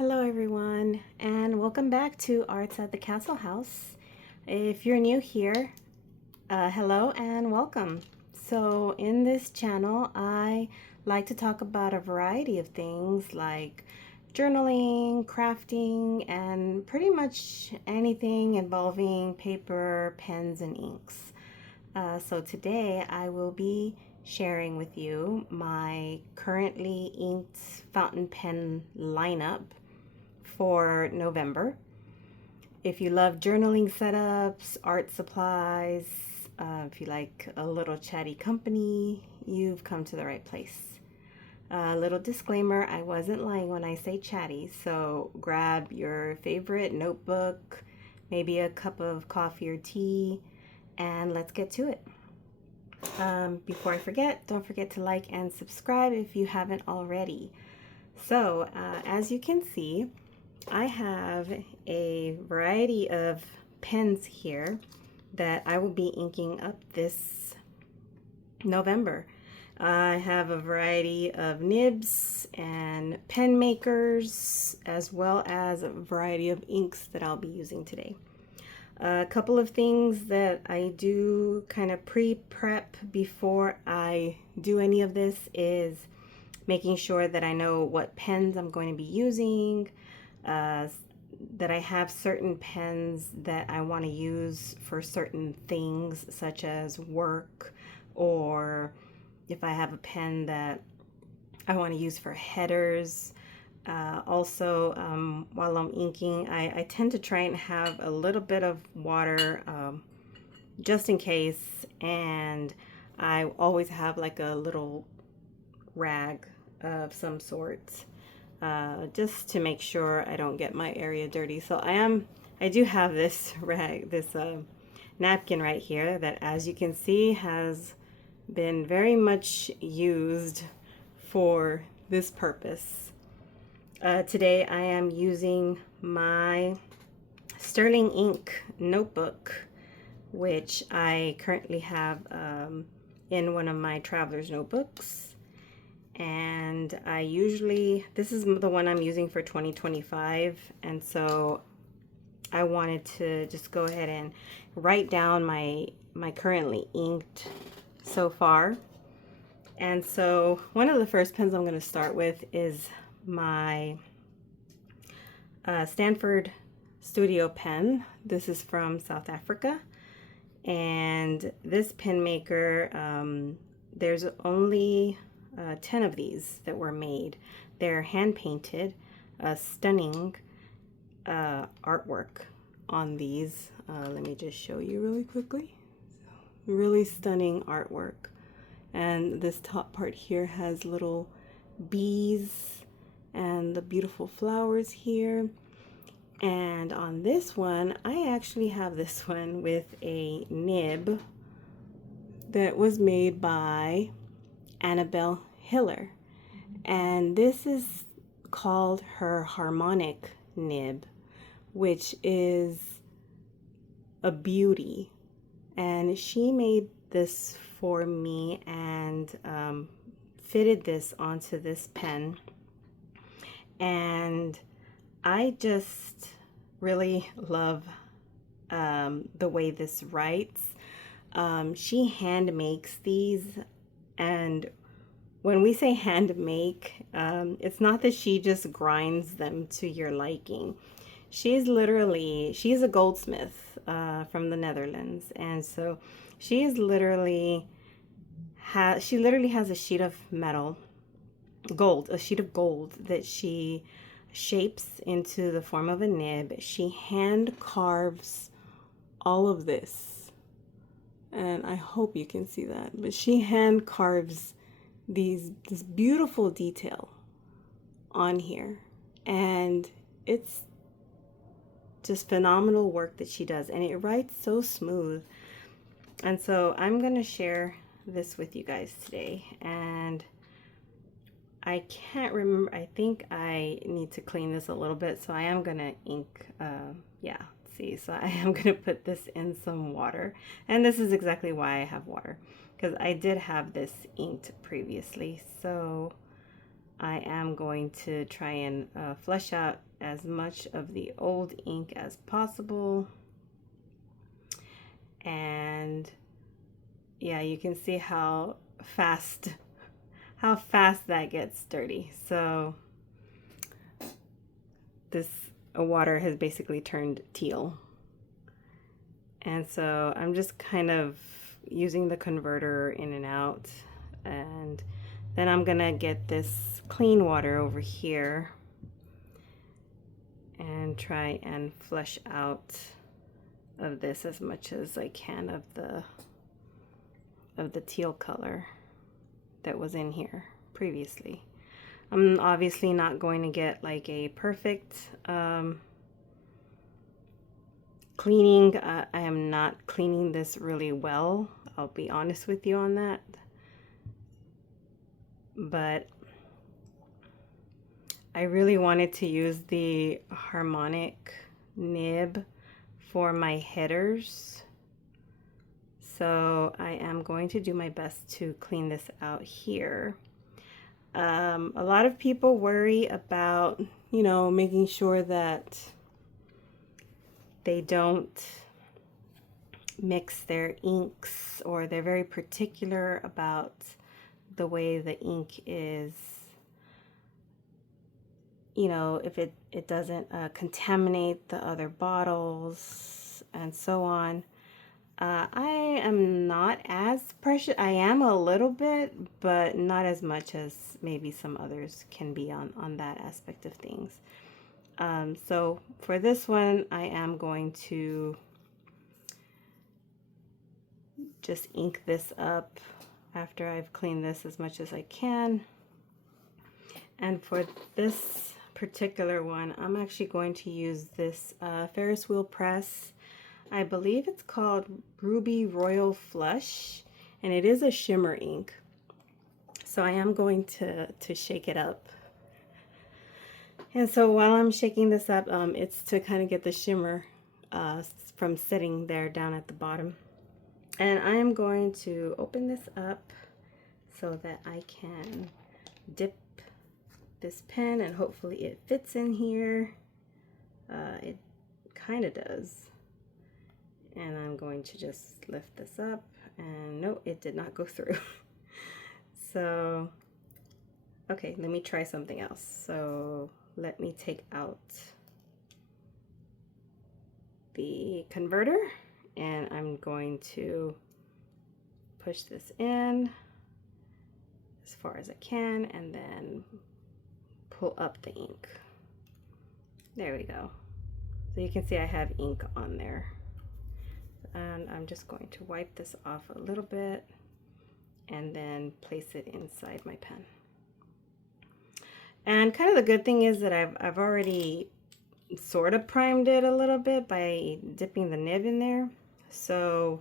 Hello everyone, and welcome back to Arts at the Castle House. If you're new here, hello and welcome. So in this channel, I like to talk about a variety of things like journaling, crafting, and pretty much anything involving paper, pens, and inks. So today I will be sharing with you my currently inked fountain pen lineup for November. If you love journaling setups, art supplies, if you like a little chatty company, you've come to the right place. A little disclaimer, I wasn't lying when I say chatty, so grab your favorite notebook, maybe a cup of coffee or tea, and let's get to it. Before I forget, don't forget to like and subscribe if you haven't already. So, as you can see, I have a variety of pens here that I will be inking up this November. I have a variety of nibs and pen makers, as well as a variety of inks that I'll be using today. A couple of things that I do kind of pre-prep before I do any of this is making sure that I know what pens I'm going to be using, that I have certain pens that I want to use for certain things such as work, or if I have a pen that I want to use for headers. Also, while I'm inking, I tend to try and have a little bit of water just in case, and I always have like a little rag of some sort just to make sure I don't get my area dirty. So I do have this napkin right here that, as you can see, has been very much used for this purpose. Today I am using my Sterling ink notebook, which I currently have in one of my traveler's notebooks. And this is the one I'm using for 2025, and so I wanted to just go ahead and write down my currently inked so far. And so one of the first pens I'm going to start with is my Stanford Studio pen. This is from South Africa, and this pen maker, there's only 10 of these that were made. They're hand painted, stunning artwork on these. Let me just show you really quickly. Really stunning artwork. And this top part here has little bees and the beautiful flowers here. And on this one, I actually have this one with a nib that was made by Annabelle Hiller, and this is called her harmonic nib, which is a beauty. And she made this for me and fitted this onto this pen, and I just really love the way this writes. She hand makes these, and when we say hand make, it's not that she just grinds them to your liking. She's a goldsmith from the Netherlands, and so she literally has a sheet of metal, a sheet of gold that she shapes into the form of a nib. She hand carves all of this, and I hope you can see that, but she hand carves this beautiful detail on here, and it's just phenomenal work that she does, and it writes so smooth. And so I'm gonna share this with you guys today, and I can't remember, I think I need to clean this a little bit, so I am gonna ink, see, so I am gonna put this in some water, and this is exactly why I have water, because I did have this inked previously. So I am going to try and flush out as much of the old ink as possible. And yeah, you can see how fast that gets dirty. So this water has basically turned teal. And so I'm just kind of using the converter in and out, and then I'm gonna get this clean water over here and try and flush out of this as much as I can of the teal color that was in here previously. I'm obviously not going to get like a perfect cleaning. I am not cleaning this really well. I'll be honest with you on that. But I really wanted to use the harmonic nib for my headers. So I am going to do my best to clean this out here. A lot of people worry about, you know, making sure that they don't mix their inks, or they're very particular about the way the ink is, you know, if it doesn't contaminate the other bottles and so on. I am not as precious. I am a little bit, but not as much as maybe some others can be on that aspect of things. So for this one, I am going to just ink this up after I've cleaned this as much as I can. And for this particular one, I'm actually going to use this Ferris wheel press. I believe it's called Ruby Royal Flush, and it is a shimmer ink. So I am going to shake it up. And so while I'm shaking this up, it's to kind of get the shimmer from sitting there down at the bottom. And I am going to open this up so that I can dip this pen, and hopefully it fits in here. It kind of does. And I'm going to just lift this up, and no, it did not go through. So, okay, let me try something else. So let me take out the converter, and I'm going to push this in as far as I can, and then pull up the ink. There we go. So you can see I have ink on there. And I'm just going to wipe this off a little bit and then place it inside my pen. And kind of the good thing is that I've already sort of primed it a little bit by dipping the nib in there. So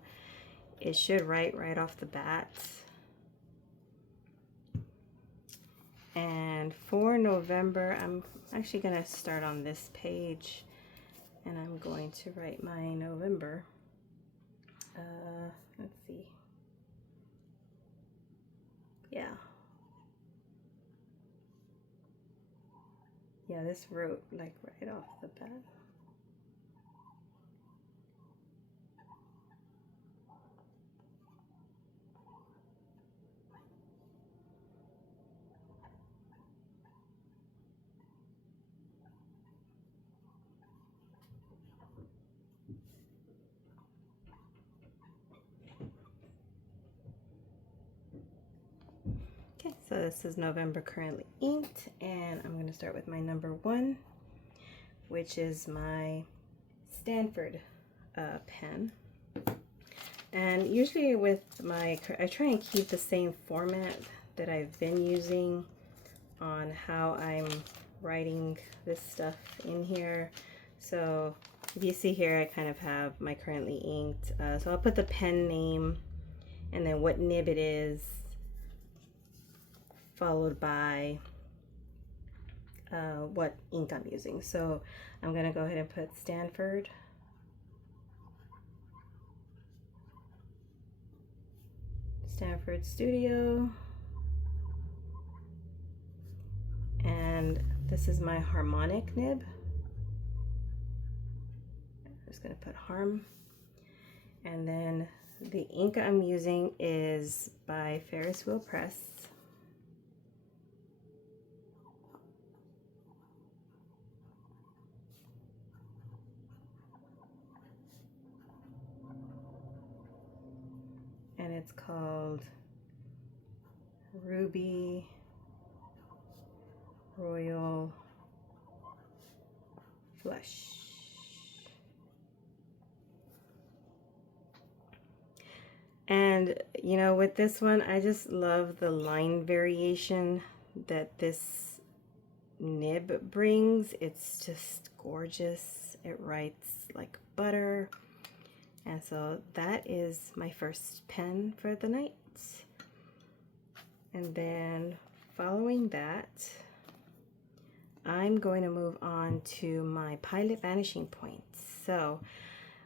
it should write right off the bat. And for November, I'm actually going to start on this page, and I'm going to write my November. Let's see. Yeah. Yeah, this wrote like right off the bat. Okay, so this is November currently inked, and I'm going to start with my number 1, which is my Stanford pen. And usually with I try and keep the same format that I've been using on how I'm writing this stuff in here. So if you see here, I kind of have my currently inked. So I'll put the pen name and then what nib it is, followed by what ink I'm using. So I'm going to go ahead and put Stanford. Stanford Studio. And this is my harmonic nib. I'm just going to put harm. And then the ink I'm using is by Ferris Wheel Press. And it's called Ruby Royal Flush. And you know, with this one, I just love the line variation that this nib brings. It's just gorgeous. It writes like butter. And so that is my first pen for the night. And then following that, I'm going to move on to my Pilot Vanishing Points. So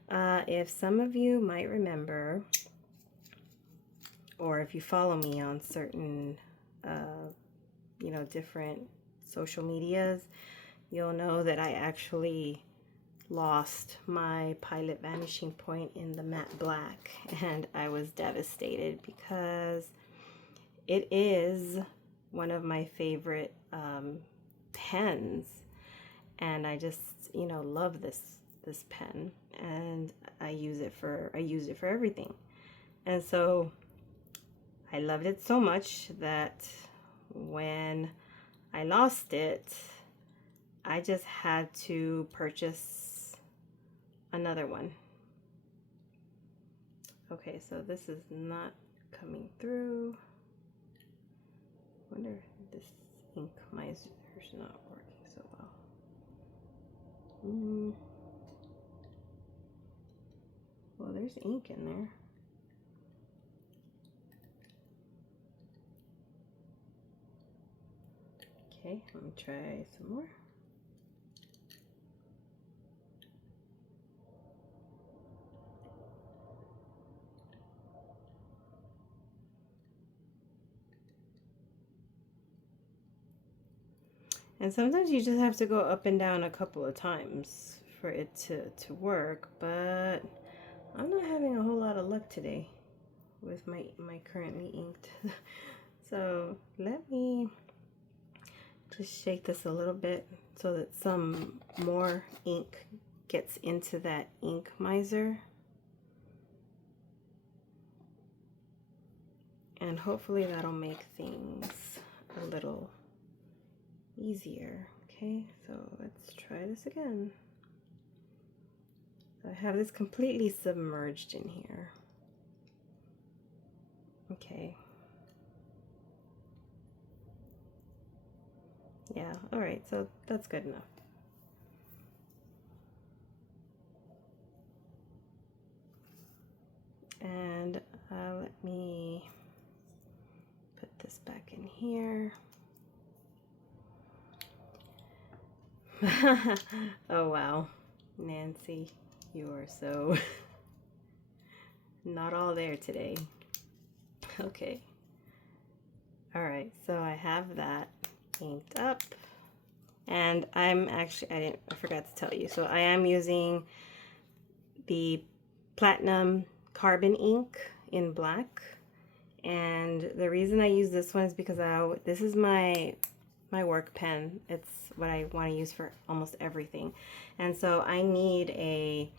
if some of you might remember, or if you follow me on certain, you know, different social medias, you'll know that I actually lost my Pilot Vanishing Point in the matte black, and I was devastated because it is one of my favorite pens, and I just, you know, love this pen, and I use it for everything. And so I loved it so much that when I lost it, I just had to purchase another one. Okay, so this is not coming through. I wonder if this ink miser is not working so well. Well, there's ink in there. Okay, let me try some more. And sometimes you just have to go up and down a couple of times for it to work, but I'm not having a whole lot of luck today with my currently inked. So let me just shake this a little bit so that some more ink gets into that ink miser. And hopefully that'll make things a little easier. Okay, so let's try this again. So I have this completely submerged in here. Okay. Yeah, all right, so that's good enough. And let me put this back in here. Oh wow, Nancy, you are so not all there today. Okay. All right, so I have that inked up, and I'm actually, I forgot to tell you, so I am using the Platinum Carbon ink in black, and the reason I use this one is because this is my work pen. It's what I want to use for almost everything, and so I need a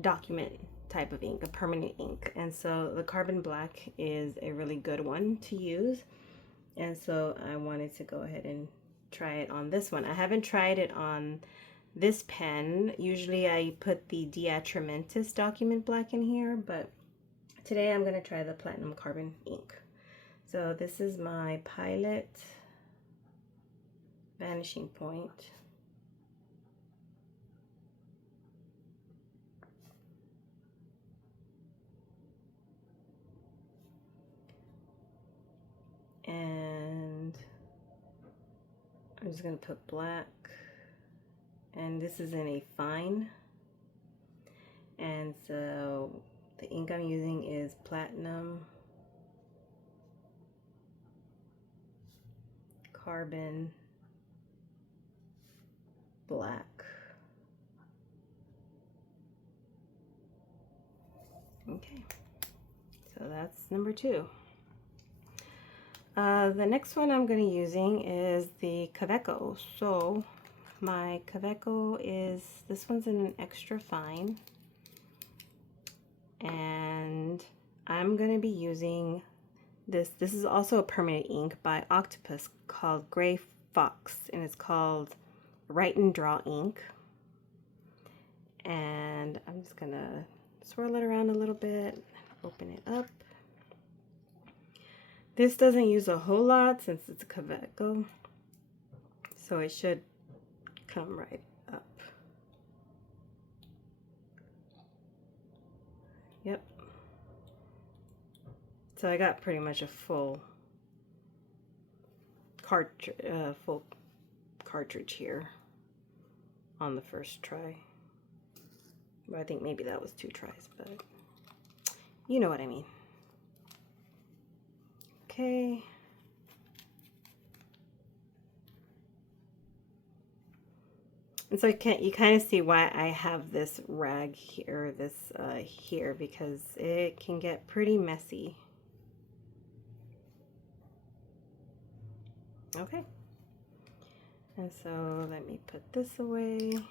document type of ink, a permanent ink, and so the carbon black is a really good one to use. And so I wanted to go ahead and try it on this one. I haven't tried it on this pen. Usually I put the Diatramentis document black in here, but today I'm going to try the Platinum Carbon ink. So this is my Pilot Vanishing Point. And I'm just going to put black, and this is in a fine, and so the ink I'm using is Platinum Carbon black. Okay, so that's number 2. The next one I'm going to be using is the Kaweco. So my Kaweco is, this one's an extra fine, and I'm going to be using this. This is also a permanent ink by Octopus called Gray Fox, and it's called Write and Draw ink. And I'm just going to swirl it around a little bit, open it up. This doesn't use a whole lot since it's a Kaweco, so it should come right up. Yep. So I got pretty much a full cartridge here on the first try. Well, I think maybe that was 2 tries, but you know what I mean. Okay. And so you kind of see why I have this rag here, here, because it can get pretty messy. Okay. And so let me put this away. You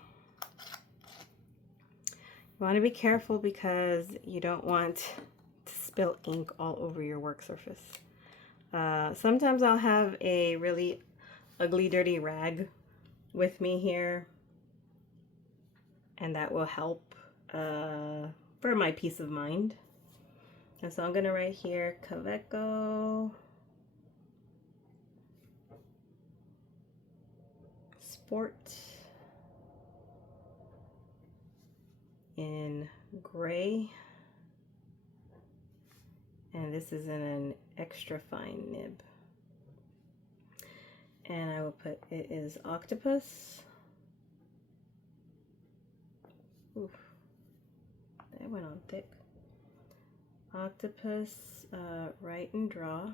want to be careful because you don't want to spill ink all over your work surface. Sometimes I'll have a really ugly, dirty rag with me here, and that will help for my peace of mind. And so I'm going to write here, Kaweco Sport in gray, and this is in an extra fine nib. And I will put, it is Octopus. Oof, that went on thick. Octopus Write and Draw.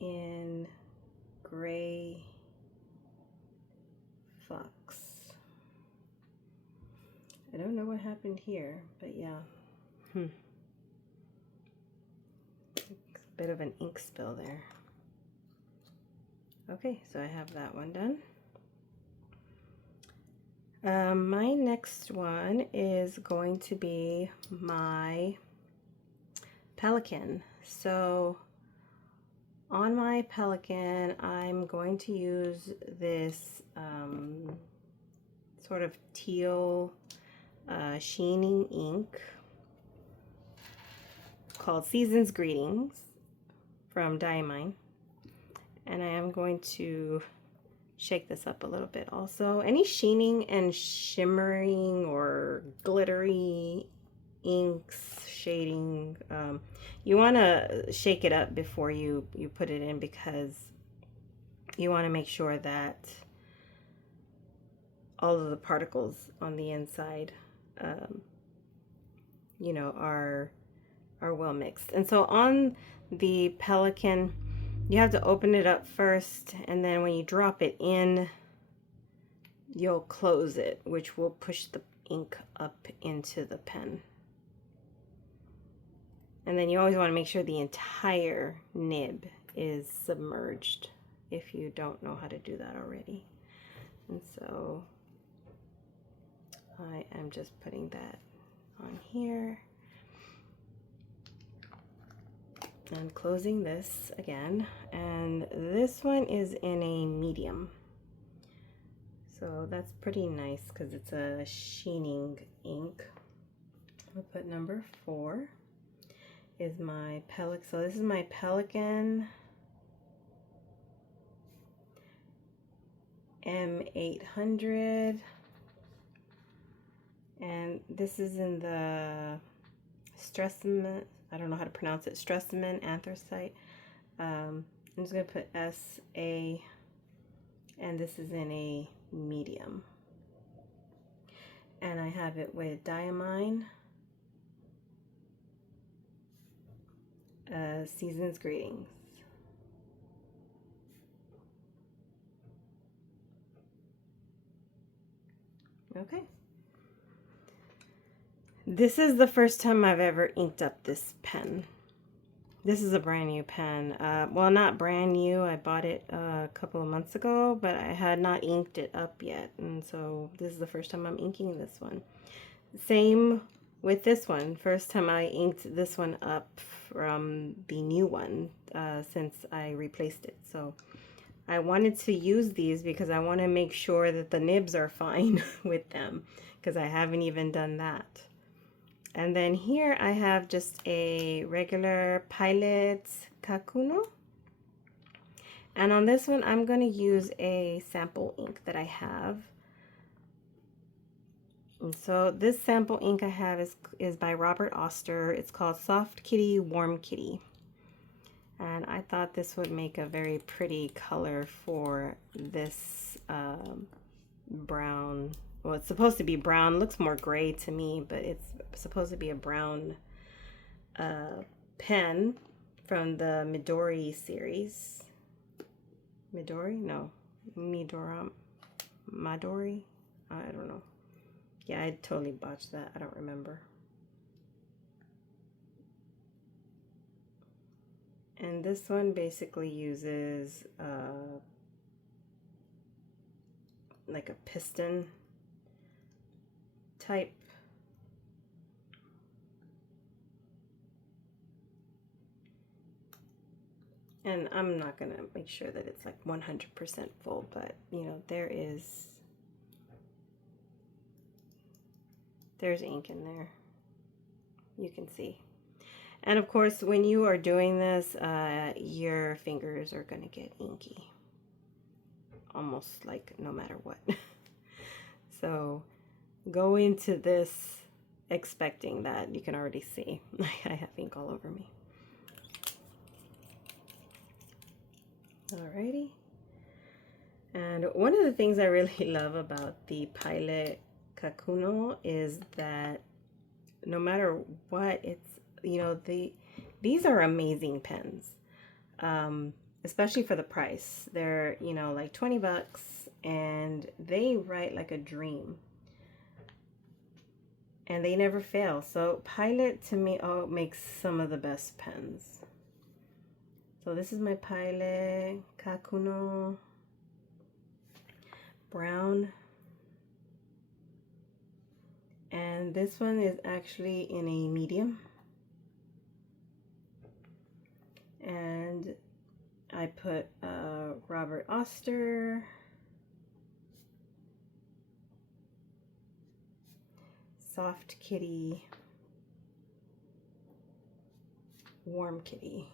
In Gray Fox. I don't know what happened here, but yeah. A bit of an ink spill there. Okay, so I have that one done. My next one is going to be my Pelikan. So on my Pelikan, I'm going to use this sort of teal sheening ink called Season's Greetings from Diamine. And I am going to shake this up a little bit also. Any sheening and shimmering or glittery inks, shading, you want to shake it up before you put it in, because you want to make sure that all of the particles on the inside you know, are well mixed. And so on the Pelikan, you have to open it up first, and then when you drop it in, you'll close it, which will push the ink up into the pen. And then you always want to make sure the entire nib is submerged if you don't know how to do that already. And so I am just putting that on here and closing this again. And this one is in a medium, so that's pretty nice because it's a sheening ink. I'll put number 4 is my Pelikan. So this is my Pelikan M800, and this is in the Stresemann, I don't know how to pronounce it, Stresemann anthracite. I'm just going to put SA, and this is in a medium. And I have it with Diamine, Season's Greetings. Okay. This is the first time I've ever inked up this pen. This is a brand new pen. Well, not brand new. I bought it a couple of months ago, but I had not inked it up yet. And so this is the first time I'm inking this one. Same with this one. First time I inked this one up from the new one since I replaced it. So I wanted to use these because I want to make sure that the nibs are fine with them, because I haven't even done that. And then here I have just a regular Pilot Kakuno. And on this one, I'm going to use a sample ink that I have. And so this sample ink I have is by Robert Oster. It's called Soft Kitty, Warm Kitty. And I thought this would make a very pretty color for this brown. Well, it's supposed to be brown. It looks more gray to me, but it's supposed to be a brown pen from the Midori series. Midori? No. Madori? I don't know. Yeah, I totally botched that. I don't remember. And this one basically uses like a piston type. And I'm not gonna make sure that it's like 100% full, but you know, there's ink in there. You can see. And of course, when you are doing this, your fingers are gonna get inky. Almost like no matter what. So go into this expecting that. You can already see I have ink all over me. Alrighty. And one of the things I really love about the Pilot Kakuno is that no matter what, it's, you know, these are amazing pens, especially for the price. They're, you know, like 20 bucks, and they write like a dream. And they never fail. So Pilot to me makes some of the best pens. So this is my Pilot Kakuno brown. And this one is actually in a medium. And I put Robert Oster, Soft Kitty, Warm Kitty.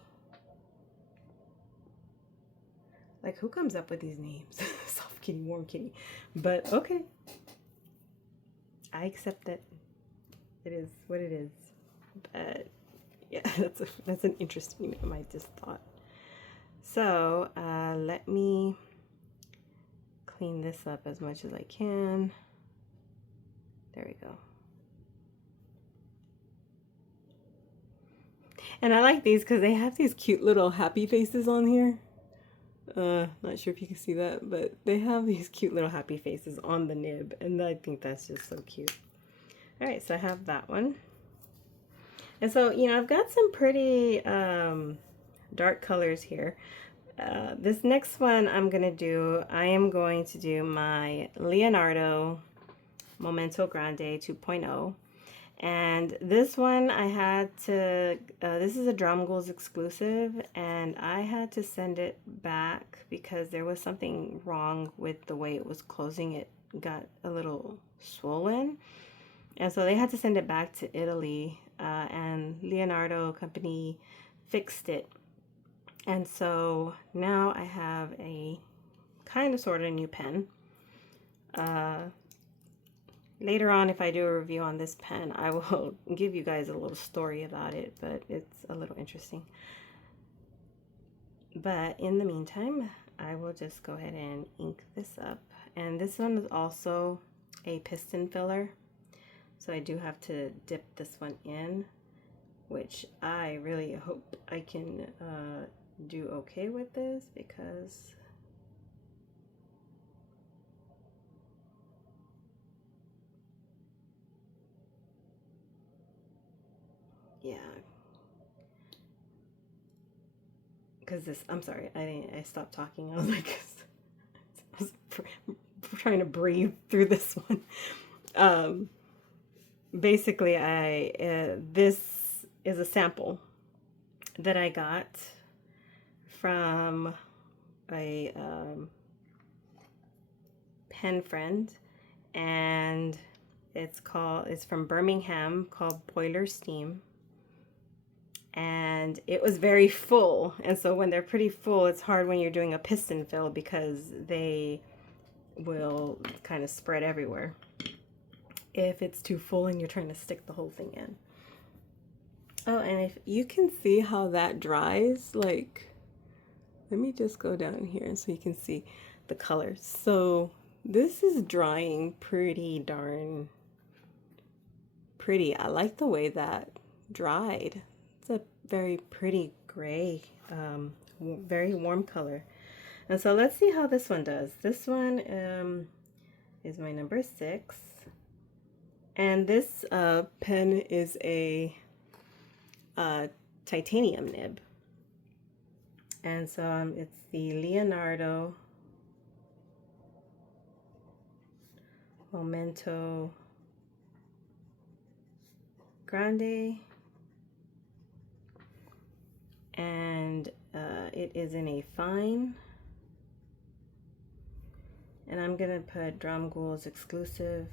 Like, who comes up with these names? Soft Kitty, Warm Kitty. But okay. I accept it. It is what it is. But yeah, that's an interesting name, I just thought. So let me clean this up as much as I can. There we go. And I like these because they have these cute little happy faces on here. Not sure if you can see that, but they have these cute little happy faces on the nib, and I think that's just so cute. All right, so I have that one. And so, you know, I've got some pretty dark colors here. This next one I am going to do my Leonardo Momento Grande 2.0. And this one I had to, this is a Drum Goals exclusive, and I had to send it back because there was something wrong with the way it was closing. It got a little swollen. And so they had to send it back to Italy, and Leonardo company fixed it. And so now I have a kind of sort of new pen. Later on, if I do a review on this pen, I will give you guys a little story about it, but it's a little interesting. But in the meantime, I will just go ahead and ink this up. And this one is also a piston filler. So I do have to dip this one in, which I really hope I can do okay with this, because because this, I'm sorry, I stopped talking. I was like, I was trying to breathe through this one. Basically, this is a sample that I got from a pen friend, and it's from Birmingham, called Boiler Steam. And it was very full, and so when they're pretty full, it's hard when you're doing a piston fill because they will kind of spread everywhere if it's too full and you're trying to stick the whole thing in. Oh, and if you can see how that dries, like, let me just go down here so you can see the colors. So this is drying pretty darn pretty. I like the way that dried. It's a very pretty gray, very warm color. And so let's see how this one does. This one is my number 6. And this pen is a titanium nib. And so it's the Leonardo Momento Grande. And it is in a fine. And I'm gonna put Drum Ghoul's exclusive.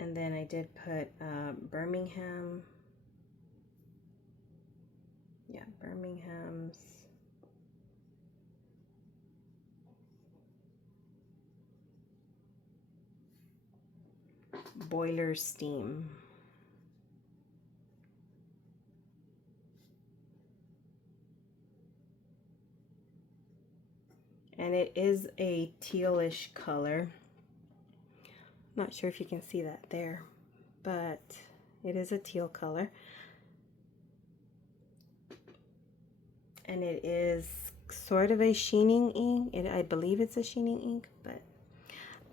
And then I did put Birmingham. Yeah, Birmingham's. Boiler Steam. And it is a tealish color. Not sure if you can see that there, but it is a teal color. And it is sort of a sheening ink. I believe it's a sheening ink, but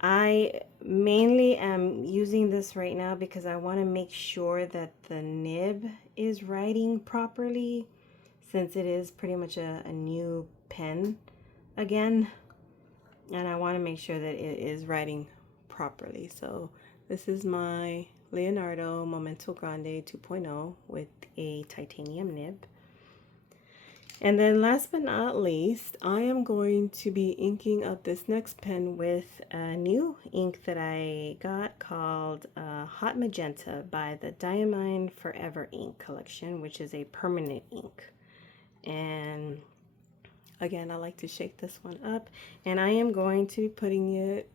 I mainly am using this right now because I want to make sure that the nib is writing properly, since it is pretty much a new pen again, and I want to make sure that it is writing properly. So this is my Leonardo Momento Grande 2.0 with a titanium nib. And then last but not least, I am going to be inking up this next pen with a new ink that I got called Hot Magenta by the Diamine Forever Ink collection, which is a permanent ink. And again, I like to shake this one up, and I am going to be putting it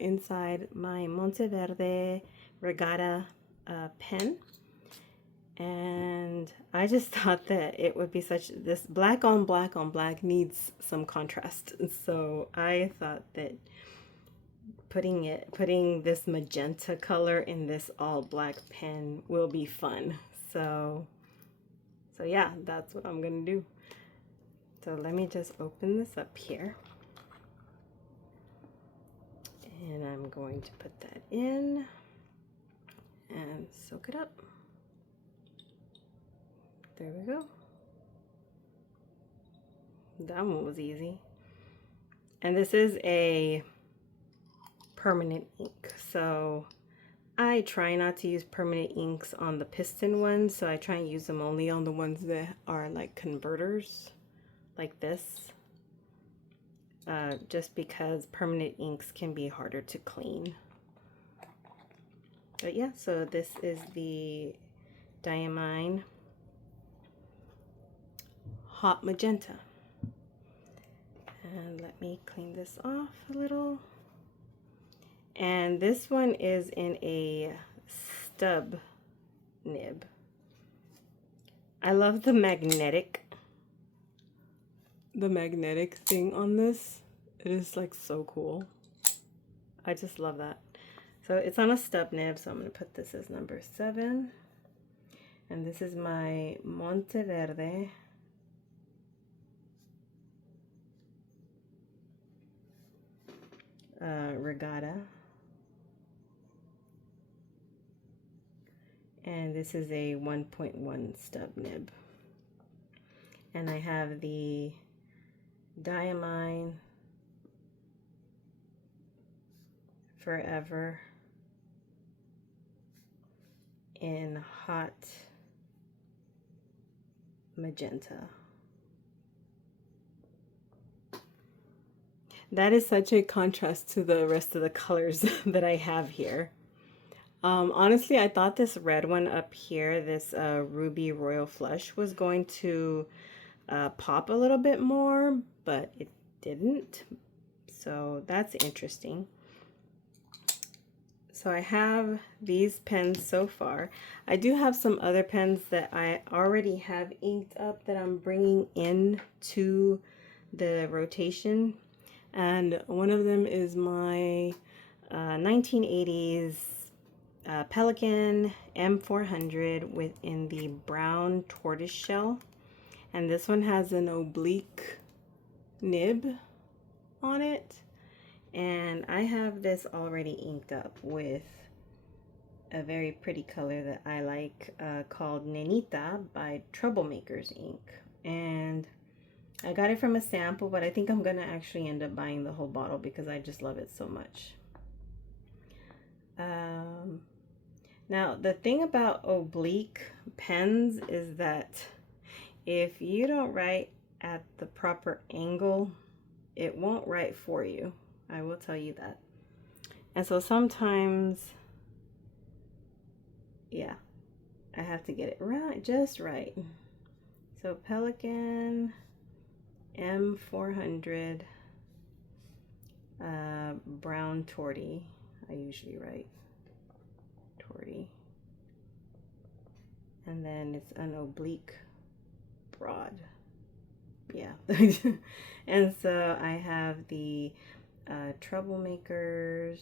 inside my Monteverde Regatta pen. And I just thought that it would be this black on black needs some contrast. So I thought that putting this magenta color in this all black pen will be fun. So yeah, that's what I'm gonna do. So let me just open this up here. And I'm going to put that in and soak it up. There we go. That one was easy. And this is a permanent ink. So I try not to use permanent inks on the piston ones. So I try and use them only on the ones that are like converters, like this. Just because permanent inks can be harder to clean. But yeah, so this is the Diamine Hot Magenta. And let me clean this off a little. And this one is in a stub nib. I love the magnetic thing on this. It is like so cool. I just love that. So it's on a stub nib, so I'm going to put this as number 7. And this is my Monteverde Regatta. And this is a 1.1 stub nib. And I have the Diamine Forever in hot magenta. That is such a contrast to the rest of the colors that I have here. Honestly, I thought this red one up here, this Ruby Royal Flush, was going to pop a little bit more, but it didn't. So that's interesting. So I have these pens so far. I do have some other pens that I already have inked up that I'm bringing in to the rotation. And one of them is my 1980s Pelikan M400 within the brown tortoise shell. And this one has an oblique nib on it. And I have this already inked up with a very pretty color that I like called Nenita by Troublemakers Ink. And I got it from a sample, but I think I'm going to actually end up buying the whole bottle because I just love it so much. Now, the thing about oblique pens is that if you don't write at the proper angle, it won't write for you. I will tell you that. And so sometimes, yeah, I have to get it right, just right. So Pelikan M400 brown torty. I usually write torty. And then it's an oblique broad. Yeah. And so I have the Troublemakers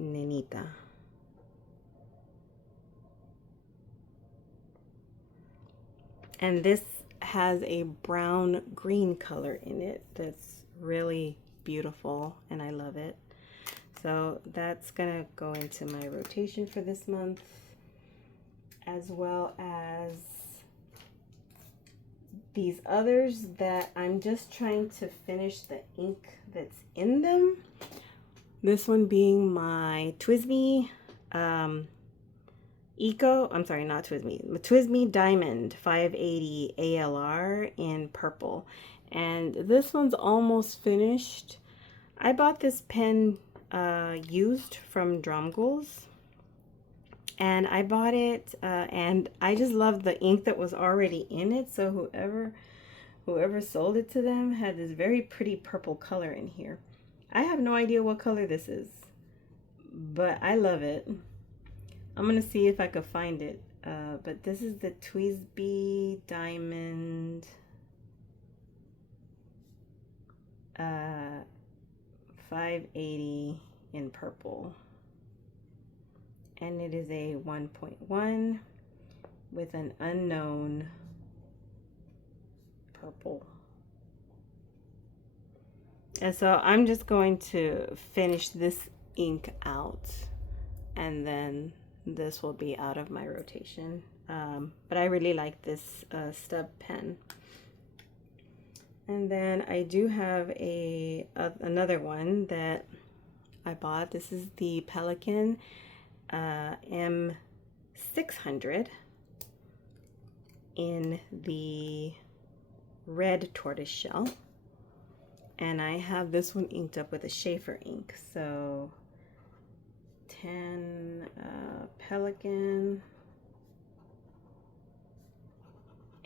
Nenita. And this has a brown green color in it that's really beautiful and I love it. So that's gonna go into my rotation for this month, as well as these others that I'm just trying to finish the ink that's in them. This one being my TWSBI TWSBI Diamond 580 ALR in purple. And this one's almost finished. I bought this pen used from Dromgoals. And I bought it and I just loved the ink that was already in it. So whoever sold it to them had this very pretty purple color in here. I have no idea what color this is, but I love it. I'm gonna see if I could find it. But this is the TWSBI Diamond 580 in purple. And it is a 1.1 with an unknown purple. And so I'm just going to finish this ink out, and then this will be out of my rotation. But I really like this stub pen. And then I do have another one that I bought. This is the Pelikan M600 in the red tortoise shell, and I have this one inked up with a Schaefer ink. So 10 Pelikan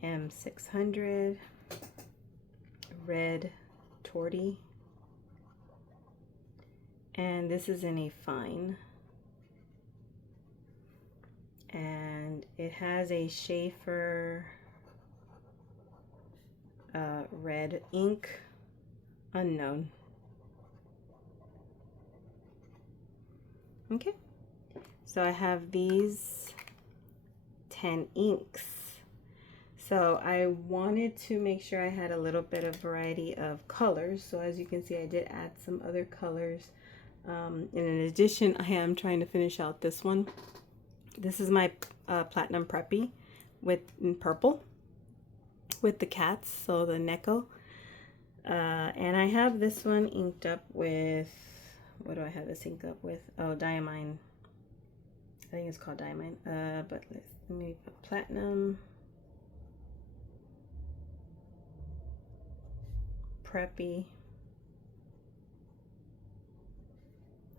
M600 red torty, and this is in a fine. And it has a Schaefer red ink, unknown. Okay, so I have these 10 inks. So I wanted to make sure I had a little bit of variety of colors. So as you can see, I did add some other colors. And in addition, I am trying to finish out this one. This is my Platinum Preppy in purple with the cats, so the Neko. And I have this one inked up with, what do I have this inked up with? Oh, Diamine. I think it's called Diamine. But let me put Platinum Preppy.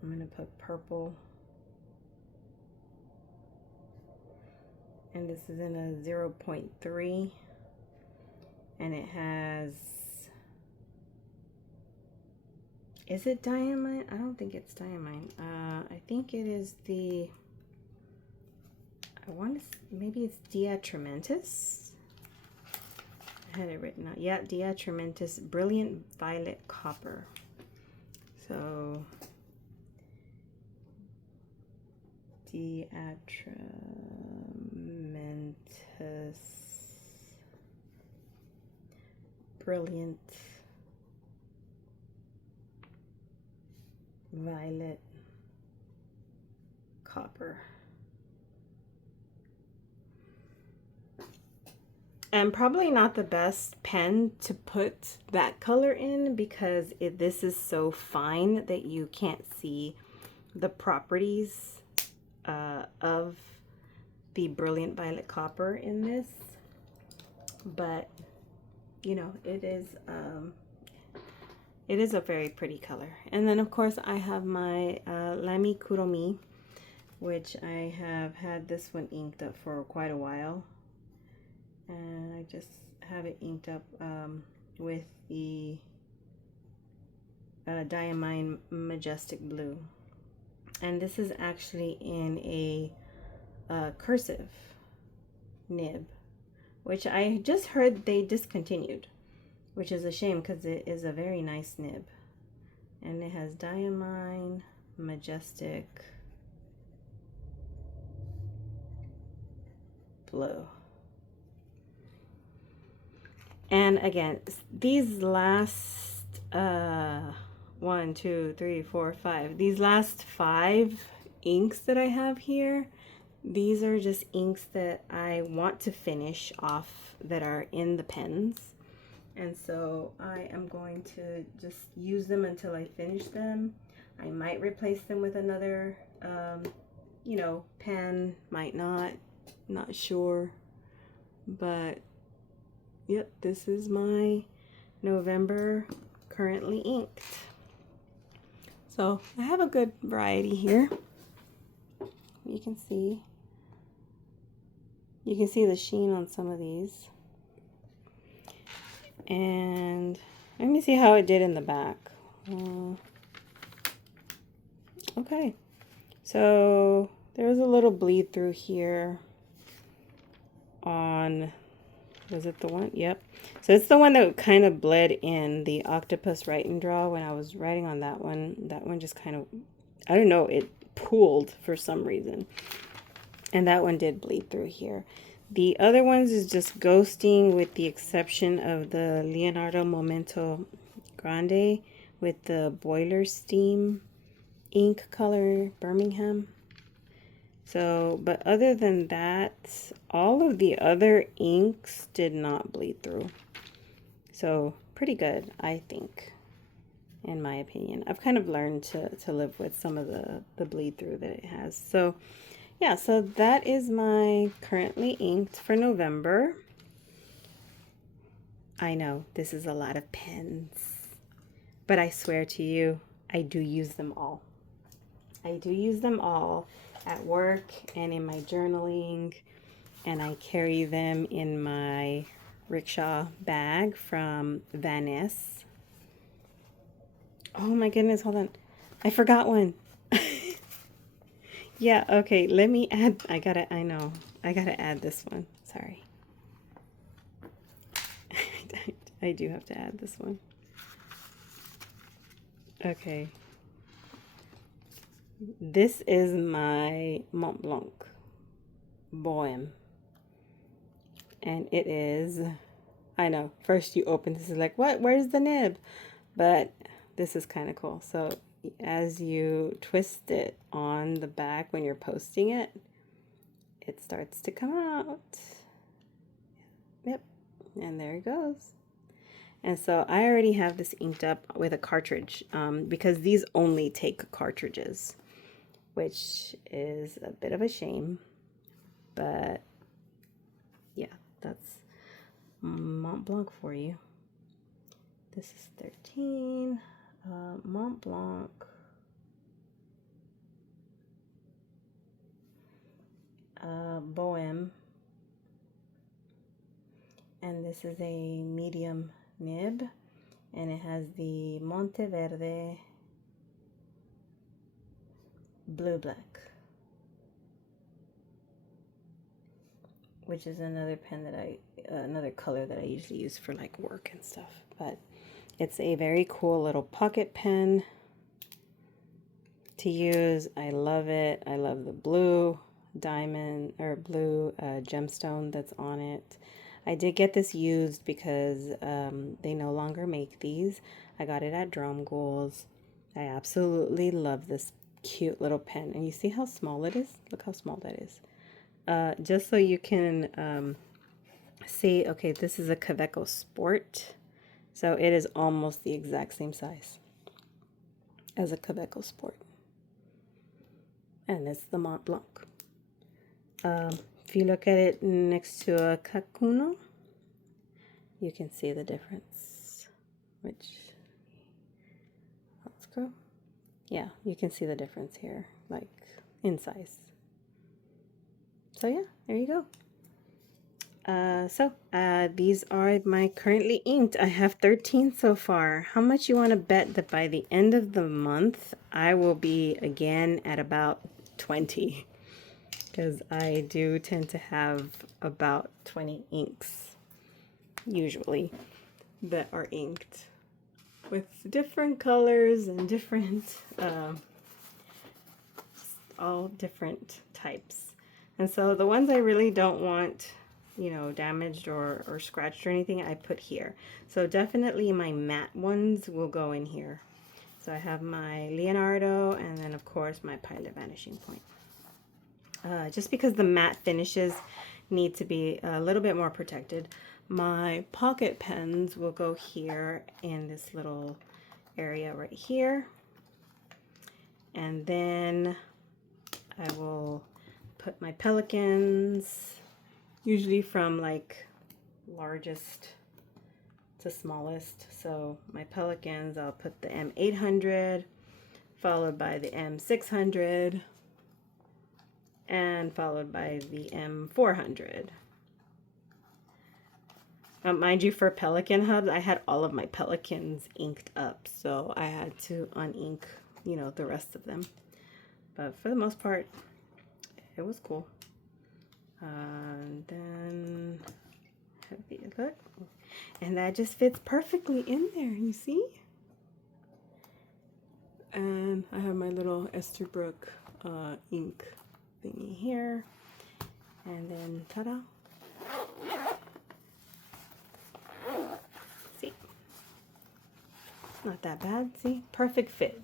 I'm gonna put purple. And this is in a 0.3. And it has, is it Diamine? I don't think it's Diamine. I think it is the, I want to, maybe it's Diatramentis. I had it written out. Yeah, Diatramentis Brilliant Violet Copper. So, Diatramentis Brilliant Violet Copper. And probably not the best pen to put that color in because this is so fine that you can't see the properties of the Brilliant Violet Copper in this. But, you know, it is a very pretty color. And then, of course, I have my Lamy Kuromi, which I have had this one inked up for quite a while. And I just have it inked up with the Diamine Majestic Blue. And this is actually in a cursive nib, which I just heard they discontinued, which is a shame because it is a very nice nib. And it has Diamine Majestic Blue. And again, these last 1, 2, 3, 4, 5, these last 5 inks that I have here, these are just inks that I want to finish off that are in the pens. And so I am going to just use them until I finish them. I might replace them with another, you know, pen, might not sure. But yep, this is my November currently inked. So I have a good variety here. You can see the sheen on some of these. And let me see how it did in the back. Okay, so there's a little bleed through here on, was it the one? Yep. So it's the one that kind of bled in the octopus write and draw. When I was writing on that one just kind of, I don't know, it pooled for some reason. And that one did bleed through here. The other ones is just ghosting with the exception of the Leonardo Momento Grande with the boiler steam ink color Birmingham. So, but other than that, all of the other inks did not bleed through. So pretty good, I think, in my opinion. I've kind of learned to live with some of the bleed through that it has. So yeah, so that is my currently inked for November. I know this is a lot of pens, but I swear to you, I do use them all. I do use them all at work and in my journaling, and I carry them in my rickshaw bag from Vanishing. Oh my goodness, hold on. I forgot one. Yeah, okay, let me add, I gotta add this one. Sorry. I do have to add this one. Okay. This is my Mont Blanc Bohème. And it is, I know, first you open this is like, what? Where's the nib? But this is kind of cool. So as you twist it on the back when you're posting it, it starts to come out. Yep, and there it goes. And so I already have this inked up with a cartridge because these only take cartridges, which is a bit of a shame. But yeah, that's Mont Blanc for you. This is 13. Mont Blanc. Bohem. And this is a medium nib. And it has the Monteverde Blue Black, which is another pen that another color that I usually use for like work and stuff. But it's a very cool little pocket pen to use. I love it. I love the blue diamond or blue gemstone that's on it. I did get this used because they no longer make these. I got it at Drum Ghouls. I absolutely love this cute little pen. And you see how small it is? Look how small that is. Just so you can see, okay, this is a Kaweco Sport. So it is almost the exact same size as a Kaweco Sport. And it's the Mont Blanc. If you look at it next to a Kakuno, you can see the difference. Which, let's go. Yeah, you can see the difference here, like in size. So yeah, there you go. These are my currently inked. I have 13 so far. How much you want to bet that by the end of the month, I will be again at about 20? Because I do tend to have about 20 inks, usually, that are inked with different colors and different, all different types. And so the ones I really don't want, you know, damaged or scratched or anything, I put here. So definitely my matte ones will go in here. So I have my Leonardo and then of course my Pilot Vanishing Point. Just because the matte finishes need to be a little bit more protected. My pocket pens will go here in this little area right here. And then I will put my Pelikans, usually from like largest to smallest. So my Pelikans, I'll put the M800, followed by the M600, and followed by the M400. Mind you, for Pelikan hubs, I had all of my Pelikans inked up, so I had to unink, you know, the rest of them. But for the most part, it was cool. And then look, and that just fits perfectly in there. You see? And I have my little Esterbrook ink thingy here, and then ta-da! See, not that bad. See, perfect fit.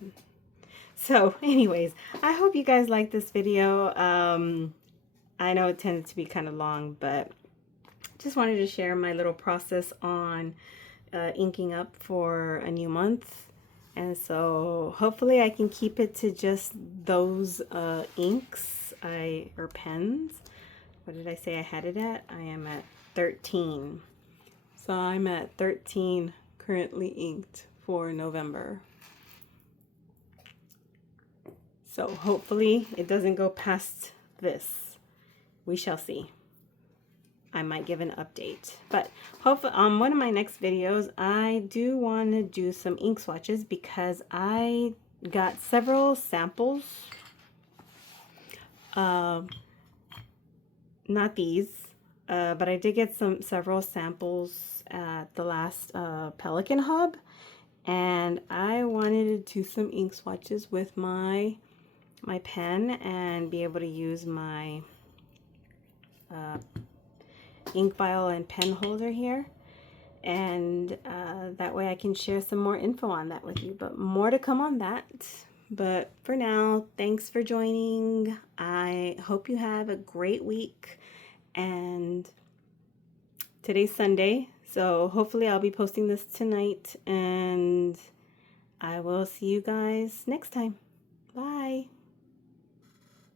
So, anyways, I hope you guys like this video. I know it tended to be kind of long, but just wanted to share my little process on inking up for a new month. And so hopefully I can keep it to just those inks or pens. What did I say I had it at? I am at 13. So I'm at 13 currently inked for November. So hopefully it doesn't go past this. We shall see. I might give an update, but hopefully on one of my next videos, I do want to do some ink swatches because I got several samples. Not these, but I did get several samples at the last Pelikan hub, and I wanted to do some ink swatches with my pen and be able to use my ink vial and pen holder here. And that way I can share some more info on that with you, but more to come on that. But for now, thanks for joining. I hope you have a great week, and today's Sunday, so hopefully I'll be posting this tonight, and I will see you guys next time. Bye.